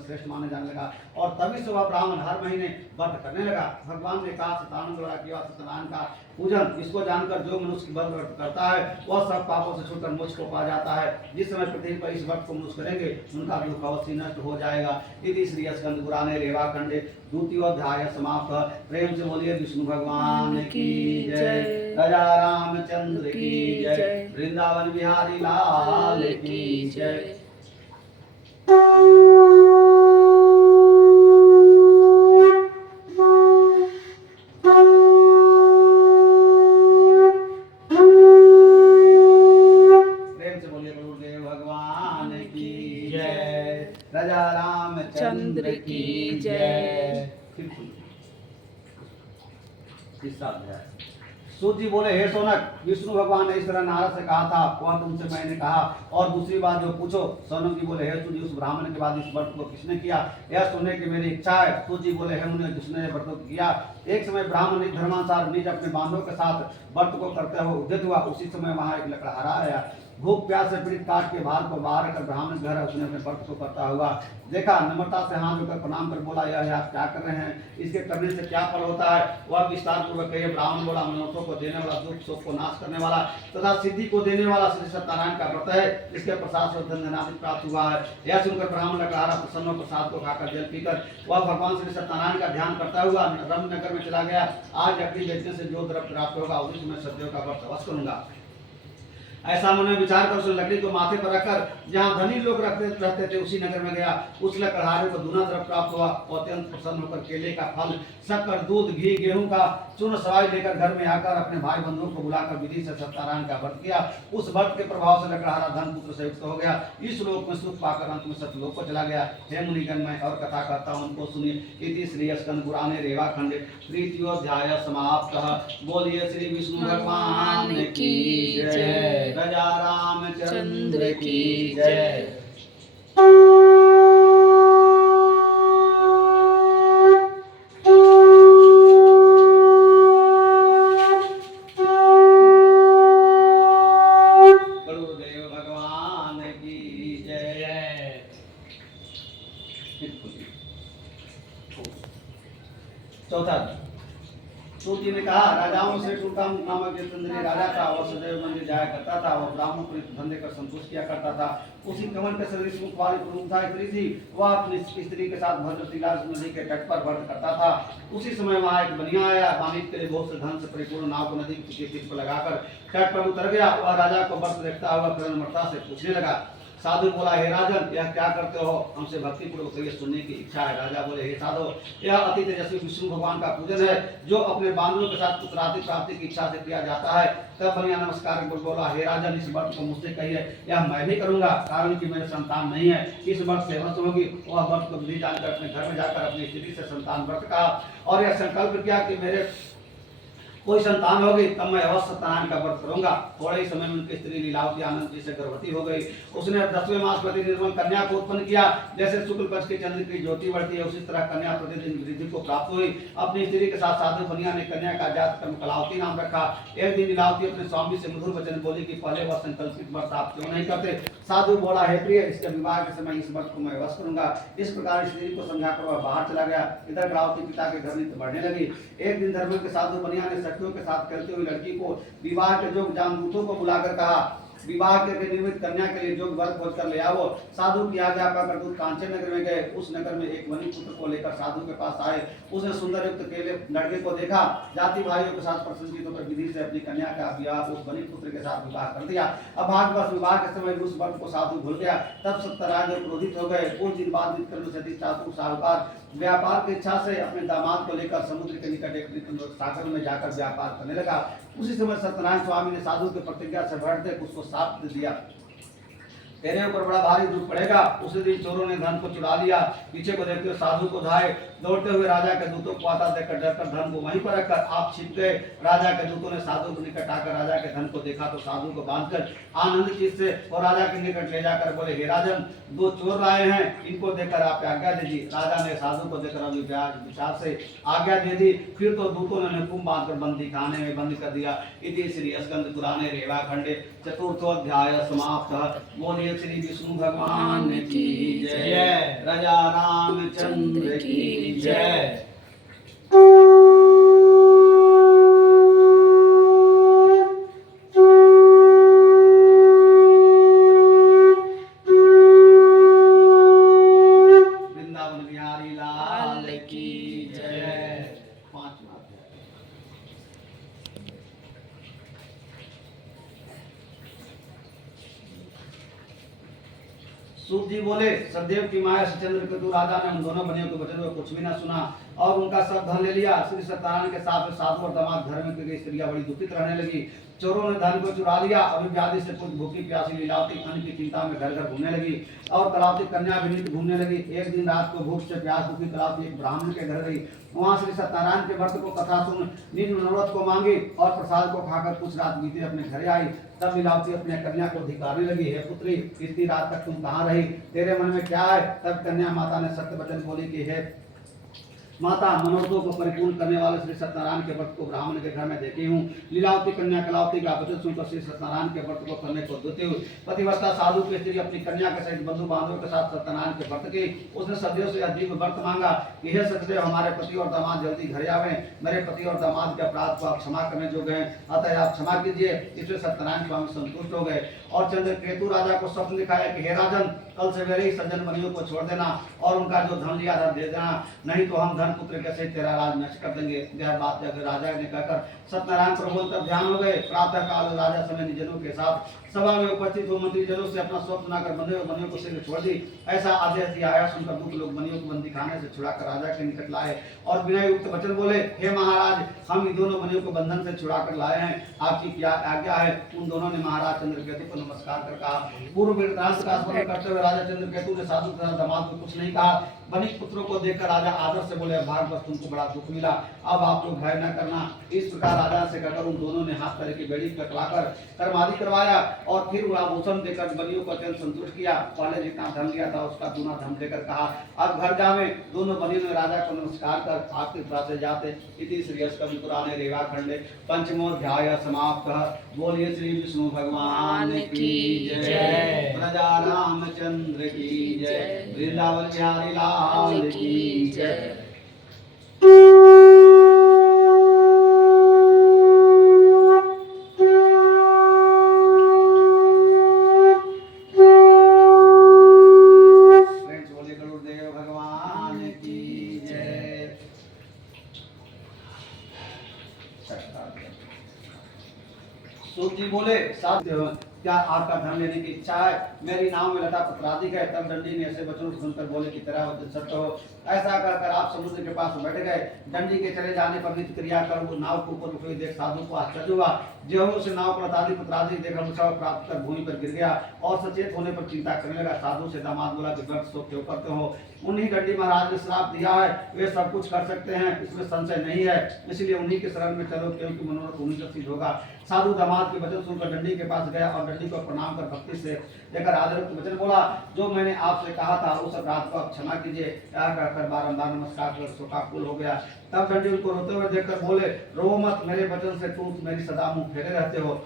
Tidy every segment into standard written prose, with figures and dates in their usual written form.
श्रेष्ठ माने जाने लगा और तभी से वह ब्राह्मण हर महीने व्रत करने लगा। भगवान ने कहा सत्यानंद द्वारा किया सत्यनारायण का पूजन, इसको जानकर जो मनुष्य व्रत करता है वह सब पापों से छूटकर मोक्ष को पा जाता है। जिस समय पृथ्वी पर इस व्रत को मनुष्य करेंगे उनका दुख अवश्य नष्ट हो जाएगा। इति श्री स्कंद पुराणे रेवाखंडे द्वितीयोध्याय समाप्त। प्रेम से बोलिए विष्णु भगवान की जय, राजा रामचंद्र की जय, वृंदावन बिहारी लाल की जय। राजा रामचंद्र की जय। तीसरा अध्याय। सूत जी बोले, हे सोनक, विष्णु भगवान ने इस तरह नारद से कहा था, वह तुमसे मैंने कहा, और दूसरी बात जो पूछो। सोनक जी बोले, हे सूत जी, उस ब्राह्मण के बाद इस व्रत को किसने किया, यह सुनने की मेरी इच्छा है। सूत जी बोले, हे मुनि, जिसने व्रत को किया। एक समय ब्राह्मण धर्मानुसार निज अपने बांधवों के साथ व्रत को करते हुए उद्यत हुआ। उसी समय वहां एक लकड़हारा आया। भूख प्यास से पीड़ित काट के भार को बाहर रखकर ब्राह्मण घर उसने अपने व्रत को करता हुआ देखा। नम्रता से हाथ जोड़कर प्रणाम कर बोला, यह आप क्या कर रहे हैं, इसके करने से क्या फल होता है, वह विस्तार पूर्वक कहे। ब्राह्मण बोला, मनुष्यों को देने वाला, दुख शोक को नाश करने वाला तथा सिद्धि को देने वाला श्री सत्यनारायण का व्रत है, इसके प्रसाद से धन धनादि प्राप्त हुआ है। यह सुनकर ब्राह्मण लकड़हारा प्रसन्न प्रसाद को खाकर जल पीकर वह भगवान श्री सत्यनारायण का ध्यान करता हुआ रमनगर में चला गया। आज लकड़ी बेचने से जो द्रव्य प्राप्त होगा उसी समय सत्यों का व्रत अवश्य करूंगा। ऐसा मन में विचार कर उसने लकड़ी को माथे पर रखकर जहाँ धनी लोग रहते थे उसी नगर में गया। उस लकड़हारे को दूना द्रव्य प्राप्त हुआ और अत्यंत प्रसन्न होकर केले का फल, शक्कर, दूध, घी, गेहूं का चूर्ण सवाई लेकर घर में आकर अपने भाई बंधुओं को बुलाकर विधि से सत्यनारायण का व्रत किया। उस व्रत के प्रभाव से लकड़हारा धन पुत्र से युक्त हो गया। इस लोक में सुख पाकर अंत में सत्यलोक को चला गया। हे मुनिगण, मैं और कथा करता हूँ, उनको सुनिए। इति श्री स्कंद पुराणे रेवाखंडे तृतीयोध्याय समाप्त। बोलिए श्री विष्णु भगवान की जय, राजा रामचंद्र की जय। गुरुदेव भगवान की जय। चौथा सूत जी ने कहा, राजाओं से टूटाम नामक जितेंद्र राजा था, वह सदैव मंदिर जाया करता था और ब्राह्मण को धन देकर संतुष्ट किया करता था। उसी कमल के सदृश मुख वाली पुरुषा स्त्री थी। वह अपनी स्त्री के साथ भद्रशिला नदी के तट पर व्रत करता था। उसी समय वहां एक बनिया आया। वाणिज्य के लिए बहुत से धन से परिपूर्ण नाव को नदी के तीर पर लगाकर तट पर उतर गया। वह राजा को व्रत देखता हुआ नम्रता से पूछने लगा। साधु बोला, हे राजन, यह क्या करते हो, हमसे भक्ति पूर्वक ये सुनने की इच्छा है। राजा बोले, हे साधु, यह अति तेजस्वी विष्णु भगवान का पूजन है, जो अपने बांधवों के साथ पुत्रादि प्राप्ति की इच्छा से किया जाता है। तब बनिया नमस्कार कर बोला, हे राजन, इस व्रत को मुझसे कहिए, यह मैं भी करूंगा, कारण कि मेरे संतान नहीं है। इस व्रत से अवश्य होगी। वह व्रत को विधि जानकर अपने घर में जाकर अपनी स्थिति से संतान व्रत कहा और यह संकल्प किया कि मेरे कोई संतान होगी तब मैं अवश्य सत्यनारायण का व्रत करूंगा। थोड़े ही समय में उनकी स्त्री लीलावती आनंद जी से गर्भवती हो गई। उसने 10वें मास प्रति निर्मल कन्या को उत्पन्न किया। जैसे शुक्ल पक्ष के चंद्र की ज्योति बढ़ती है उसी तरह कन्या प्रतिदिन वृद्धि को प्राप्त हुई। अपनी स्त्री के साथ साधु बनिया ने कन्या का जात कर्म कलावती नाम रखा। एक दिन लीलावती अपने स्वामी से मधुर वचन बोली कि पहले वह संकल्पित व्रत आप क्यों नहीं करते। साधु बोला, हे प्रिय, इसके विवाह के समय इस व्रत को मैं अवश्य करूंगा। इस प्रकार स्त्री को समझाकर वह बाहर चला गया। इधर कलावती पिता के घर नित्य बढ़ने लगी। एक दिन धर्म के साधु बनिया ने सखियों के साथ खेलते हुए लड़की को विवाह के जोग जामदूतों को बुलाकर कहा, विवाह के निर्मित कन्या के लिए जोग वर खोज कर ले आओ। साधु की आज्ञा पाकर दूत कांचन नगर में गए। उस नगर में एक वनी पुत्र को लेकर साधु के पास आए। उसने सुंदर युक्त केले लड़के को देखा। जाति भाइयों के साथ प्रसन्नचित्त होकर विधि से अपनी कन्या का विवाह उस वनी पुत्र के साथ विवाह कर दिया। अब भाग्यवश विवाह के समय उस व्रत को साधु भूल गया। तब सत्यराज क्रोधित हो गए। कुछ दिन बाद चातुर साहूकार व्यापार की इच्छा से अपने दामाद को लेकर समुद्र के निकट एक सागर में जाकर व्यापार करने लगा। उसी समय सत्यनारायण स्वामी ने साधु के प्रतिज्ञा से बढ़ते उसको साथ दे दिया, तेरे ऊपर बड़ा भारी दुख पड़ेगा। उसी दिन चोरों ने धन को चुरा लिया। पीछे को देखते हुए साधु को धाए। दौड़ते हुए राजा के दूतों को आता देखकर डरकर धन को वहीं पर रखकर आप छिप गए। राजा के दूतों ने साधु के निकट आकर राजा के धन को देखा तो साधु को बांधकर आनंद चित्त से और राजा के निकट ले जाकर बोले, हे राजन, दो चोर आए हैं, इनको देखकर आप आज्ञा दीजिए। राजा ने साधु को देखकर अभी विचार से आज्ञा दे दी। फिर तो दूतों ने हुकुम बांधकर बंदी खाने में बंद कर दिया। इति श्री स्कंद पुराणे रेवाखंडे चतुर्थोध्याय समाप्त। बोलिए बोलिए श्री विष्णु भगवान की जय। राजा रामचंद्र की जय। वृंदावन बिहारी लाल की जय। 5वां अध्याय। सूत जी बोले, सदैव की माया से चंद्रकेतु राजा ने उन दोनों बनियों के वचन को कुछ भी न सुना और उनका सब धन ले लिया। श्री सत्यनारायण के साथ साधु और दामाद घर में गई स्त्रियां बड़ी दुखित रहने लगी। चोरों ने धन को चुरा लिया। अभिव्याधि से कुछ भूखी प्यासी लीलावती अन्न की चिंता में घर घर घूमने लगी और तलावती कन्या भी घूमने लगी। एक दिन रात को भूख से प्यास दुखी तलावती एक ब्राह्मण के घर गई। वहां श्री सत्यनारायण के व्रत को कथा सुन निम्न मनोरथ को मांगी और प्रसाद को खाकर कुछ रात बीते अपने घर आई। तब लीलावती अपने कन्या को धिकारने लगी, हे पुत्री, इतनी रात तक तुम कहाँ रही? तेरे मन में क्या है? तब कन्या माता ने सत्य वचन बोली कि हे माता, मनोरथों को परिपूर्ण करने वाले श्री सत्यनारायण के व्रत को ब्राह्मण के घर में देखी हूँ। लीलावती कन्या कलावती का वचन सुनकर श्री सत्यनारायण के व्रत को करने को देते हुए पतिव्रता साधु की स्त्री अपनी कन्या के सहित बंधु बांधवों के साथ सत्यनारायण के व्रत की। उसने सदैव से अजीब व्रत मांगा कि हे सचदेव, हमारे पति और दामाद जल्दी घर आवे। मेरे पति और दामाद के अपराध को आप क्षमा करने योग्य हैं, अतः आप क्षमा कीजिए। इसमें सत्यनारायण स्वामी संतुष्ट हो गए और चंद्रकेतु राजा को स्वप्न दिखाया कि हे राजन, कल सवेरे ही सज्जन बनियों को छोड़ देना और उनका जो धन लिया था दे देना, नहीं तो हम धन पुत्र के सहित तेरा राज नष्ट कर देंगे। यह बात जब राजा ने कहकर सत्यनारायण प्रभु तब ध्यान हो गए। प्रातः काल राजा समय निजनों के साथ सभा में उपस्थित हो मंत्री जनों से अपना स्वप्न सुनाकर बनियों को शीघ्र छोड़ दी। ऐसा आदेश दिया आया सुनकर दूत लोग बनियों को बंदी खाने से छुड़ाकर राजा के निकट लाए और बिना युक्त वचन बोले, हे महाराज, हम इन दोनों बनियों को बंधन से छुड़ाकर लाए हैं, आपकी क्या आज्ञा है? उन दोनों ने महाराज चंद्रकेतु को नमस्कार कर कहा। पूर्व वृत्तांत का स्मरण करते हुए राजा चंद्रकेतु ने साधु तथा दामाद को कुछ नहीं कहा। बनिक पुत्रों को देखकर राजा आदर से बोले, भागवत तुमको बड़ा दुख मिला, अब आप लोग भय न करना। इस प्रकार राजा से कहकर उन दोनों ने हाथ पैर की बेड़ी कटवाकर कर्मादि करवाया और फिर आभूषण देकर बनियों को अत्यंत संतुष्ट किया। पहले जितना धन लिया था उसका दूना धन देकर कहा, अब घर जावे। दोनों बनियों ने राजा को नमस्कार कर आपके पास से जाते। इति श्री कवि पुराणे रेवा खंडे पंचमोध्याय समाप्त। बोलिए श्री विष्णु भगवान की जय। प्रजा रामचंद्र की जय। वृंदावन बिहारी लाल की जय। सूत जी बोले, साधु, क्या आपका धन लेने की इच्छा है? मेरी नाव में लता पत्राधिक है। तब दंडी ने ऐसे वचन सुनकर बोले कि तेरा वचन सत्य हो। ऐसा कहकर आप समुद्र के पास बैठ गए। दंडी के चले जाने पर नित्य क्रिया कर वो नाव के ऊपर उठे देख साधु को आश्चर्य हुआ। जो उसे नाव पर लताधिक पत्राधिक देखकर उत्साह प्राप्त कर भूमि पर गिर गया और सचेत होने पर चिंता करने लगा। साधु से दामाद बोला कि व्यर्थ शोक क्यों करते हो? उन्हीं दंडी महाराज ने श्राप दिया है, वे सब कुछ कर सकते हैं, इसमें संशय नहीं है, इसलिए उन्हीं के शरण में चलो, क्योंकि मनोरथ उन्हीं का सिद्ध होगा। साधु दामाद के वचन सुनकर दंडी के पास गया और दंडी को प्रणाम कर भक्ति से लेकर आदर वचन बोला, जो मैंने आपसे कहा था उस अपराध को आप क्षमा कीजिए। कहकर बारंबार नमस्कार कर शोकाकुल हो गया। तब दंडी उनको रोते हुए देखकर बोले, रो मत, मेरे वचन से तुम मेरी सदा मुंह फेरे रहते हो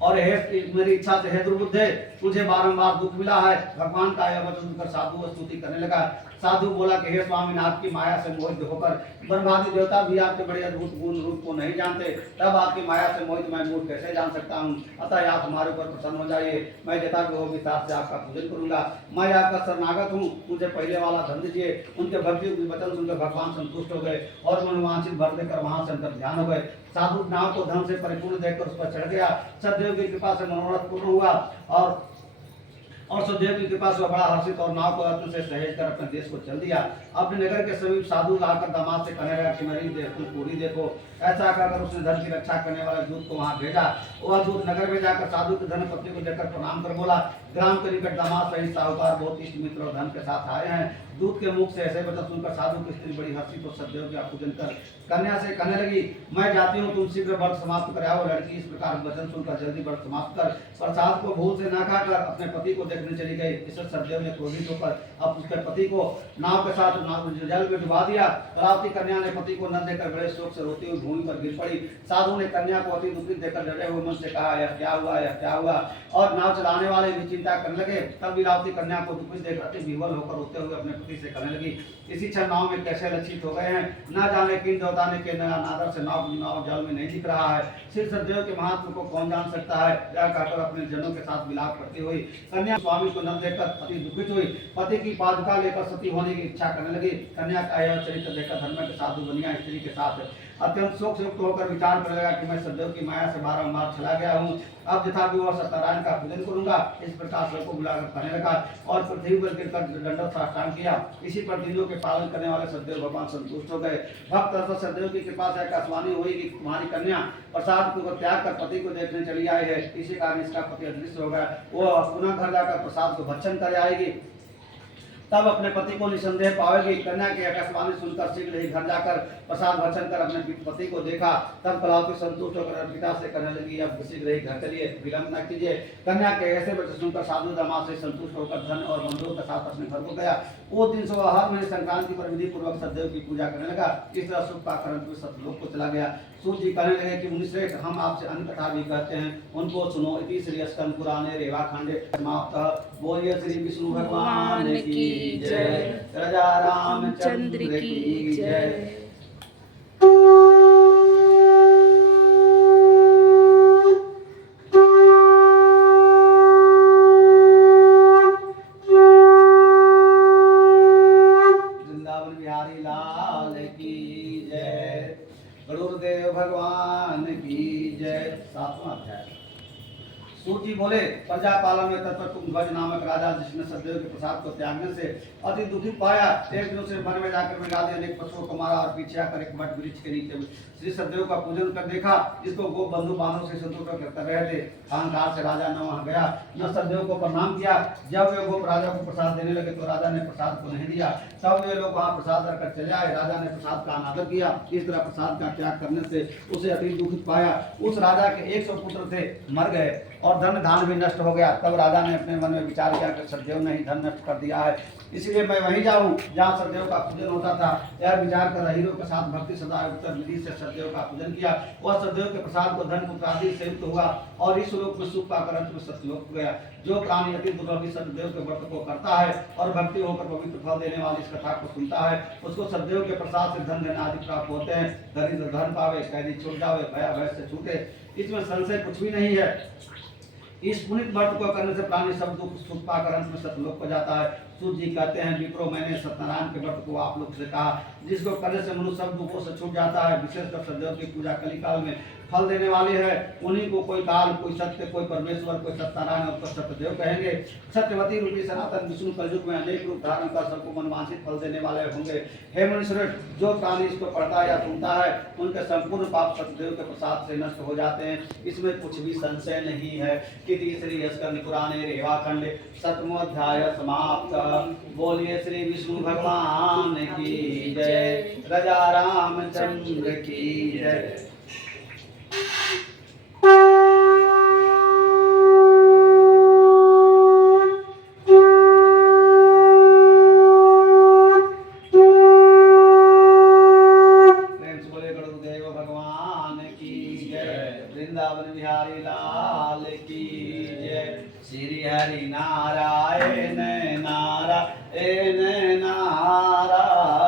और हे मेरी इच्छा से हे दुर्बुद्धे, तुझे बारंबार दुख मिला है। भगवान का यह वचन सुनकर साधु स्तुति करने लगा। साधु बोला कि हे स्वामीनाथ, की माया से मोहित होकर ब्रह्मादि देवता भी आपके बड़े अद्भुत गुण रूप को नहीं जानते, तब आपकी माया से मोहित मैं मूर्ख कैसे जान सकता हूँ? अतः आप हमारे ऊपर प्रसन्न हो जाइए, मैं जता हो विस्तार से आपका पूजन करूंगा। मैं आपका शरणागत हूँ, मुझे पहले वाला धन दीजिए। उनके भक्ति वचन सुनकर भगवान संतुष्ट हो गए और मनोवांछित भर देकर वहां से अंतर ध्यान हो गए। साधु नाव को धन से परिपूर्ण देखकर उस पर चढ़ गया। सदैव की कृपा से मनोरथ पूर्ण हुआ और सदैव की कृपा से बड़ा हर्षित और नाव को रत्न से सहेज कर अपने देश को चल दिया। अपने नगर के समीप साधु आकर दामाद से कहने लगा कि मेरी पूरी देखो। ऐसा कहकर उसने धन की रक्षा करने वाले दूत को वहां भेजा। वह दूत नगर में जाकर साधु के धन पत्नी को देखकर प्रणाम कर बोला, ग्राम के निकट दामाद सहित साहूकार बहुत इष्ट मित्र और धन के साथ आए हैं। दूत के मुख से ऐसे वचन सुनकर साधु की स्त्री बड़ी हर्षित और सदैव का पूजन कर कन्या से कहने लगी, मैं जाती हूँ, तुम शीघ्र व्रत समाप्त कराओ। लड़की इस प्रकार वचन सुनकर जल्दी व्रत समाप्त कर प्रसाद को भूल से न खाकर अपने पति को देखने चली गई। इससे सदैव ने क्रोधित होकर अब उसके पति को नाव के साथ जल में डुबा दिया। कलावती कन्या ने पति को न देकर बड़े शोक से रोती हुई भूमि पर गिर पड़ी। साधु ने कन्या को अति दुखित देखकर डरे हुए मन से कहा, यह क्या हुआ, यह क्या हुआ? और नाव चलाने वाले चिंता करने लगे। तब लीलावती कन्या को दुखित देख अति विह्वल होकर रोते हुए अपने पति से कहने लगी, इसी क्षण नाव में कैसे लक्षित हो गए हैं, ना जाने किन देवता ने के नादर से नाव जल में नहीं दिख रहा है। श्री सदैव के महात्म को कौन जान सकता है। यह कहकर अपने जनों के साथ विलाप करती हुई कन्या स्वामी को न देखकर अति दुखित हुई। पति की पादुका लेकर सती होने की इच्छा करने लगी। कन्या का यह चरित्र देखकर धर्म के साधु बनिया स्त्री के साथ अत्यंत शोक से युक्त होकर विचार करने लगा कि मैं सदैव की माया से बारंबार चला गया हूँ। अब यथा विवश सत्यनारायण का पूजन करूंगा। इस प्रकार सबको बुलाकर कहने लगा और पृथ्वी पर गिरकर दंडवत साष्टांग किया। इसी पर दिनों के पालन करने वाले सदैव भगवान संतुष्ट हो गए। भक्त अर्थात सदैव की कृपा से आकाशवाणी हुई कि तुम्हारी कन्या प्रसाद को त्याग कर पति को देखने चली आई है। इसी कारण इसका पति अदृश्य हो गया। वो पुनः घर जाकर प्रसाद को भक्षण कर आएगी, तब अपने पति को निसंदेह पाएगी। कन्या की आकाशवाणी सुनकर शीघ्र ही घर जाकर प्रसाद भक्षण कर अपने पति को देखा। तब कलावती संतुष्ट होकर पिता से कहने लगी, अब शीघ्र ही घर चलिए, विलंब न कीजिए। कन्या के ऐसे वचन सुनकर साधु दामाद से संतुष्ट होकर धन और बंधुओं के साथ अपने घर को गया। वो दिन से हर महीने संक्रांति पर विधि पूर्वक सदैव की पूजा करने लगा। इस तरह सुख पाकर सतलोक को चला गया। सूत जी कहने लगे कि मुनिश्रेष्ठ, हम आपसे अन्य कथा भी कहते हैं, उनको सुनो। इति श्री स्कंद पुराणे रेवाखंडे समाप्त। बोलिए श्री विष्णु भगवान की जय, राजा रामचंद्र की जय। वृंदावन बिहारी लाल की जय, गुरुदेव भगवान की जय। 7वां अध्याय। सूत जी बोले, प्रजा पालन में तत्पर कुंभज नामक राजा, जिसने सदैव के प्रसाद को त्यागने से अति दुखित पाया, एक दिन से वन में जाकर मृगादि अनेक पशुओं को मारा और पीछे आकर एक वट वृक्ष के नीचे श्री सदैव का पूजन कर देखा, जिसको गो बंधु बानों से संतोष कर रहे थे। अहंकार से राजा न वहां गया, न सदैव को प्रणाम किया। जब वे गोप राजा को प्रसाद देने लगे तो राजा ने प्रसाद को नहीं दिया। तब वे लोग वहां प्रसाद रखकर चले आए। राजा ने प्रसाद का अनादर किया। इस तरह प्रसाद का त्याग करने से उसे अति दुखित पाया। उस राजा के 100 पुत्र थे, मर गए और धन धान भी नष्ट हो गया। तब राजा ने अपने मन में विचार किया कि सदैव ने ही धन नष्ट कर दिया है, इसलिए मैं वहीं जाऊं जहां सदैव का पूजन होता था। यह विचार कर हीरो के साथ भक्ति सदा उत्तर विधि से सदैव का पूजन किया। वह सदैव के प्रसाद को धन पुत्र आदि से युक्त हुआ और इस लोक में सुख पाकर अंत में सत्यलोक गया। जो प्राणी अति दुर्लभ सदैव के व्रत को करता है और भक्ति होकर पवित्र फल देने वाली इस कथा को सुनता है, उसको सदैव के प्रसाद से धन धन आदि प्राप्त होते हैं। दरिद्र धन पावे, कैदी छूट जावे, भया भय से छूटे, इसमें संशय कुछ भी नहीं है। इस पुनित व्रत को करने से प्राणी सब दुख सुख पाकर अंत में सतलोक को जाता है। सूत जी कहते हैं, विप्रो, मैंने सत्यनारायण के व्रत को आप लोग से कहा, जिसको करने से मनुष्य सब दुखों से छूट जाता है। विशेषकर सदैव की पूजा कलिकाल में फल देने वाले है। उन्हीं को कोई काल, कोई सत्य, कोई परमेश्वर, कोई सत्यनारायण और कोई सत्यदेव कहेंगे। सत्यवती रूपी सनातन विष्णु कलयुग में अनेक रूप धारण कर सबको मनवांछित फल देने वाले होंगे। हे मनुष्य, जो प्राणी इसको पढ़ता है या सुनता है, उनके संपूर्ण पाप सत्यदेव के प्रसाद से नष्ट हो जाते हैं, इसमें कुछ भी संशय नहीं है। इति श्री स्कंद पुराणे रेवाखंडे 7वां अध्याय समाप्त। बोलिए श्री विष्णु भगवान की जय, राजा रामचंद्र की जय। वृंदावन बिहारी लाल की जय। श्री हरि नारायण नारायण नारायण।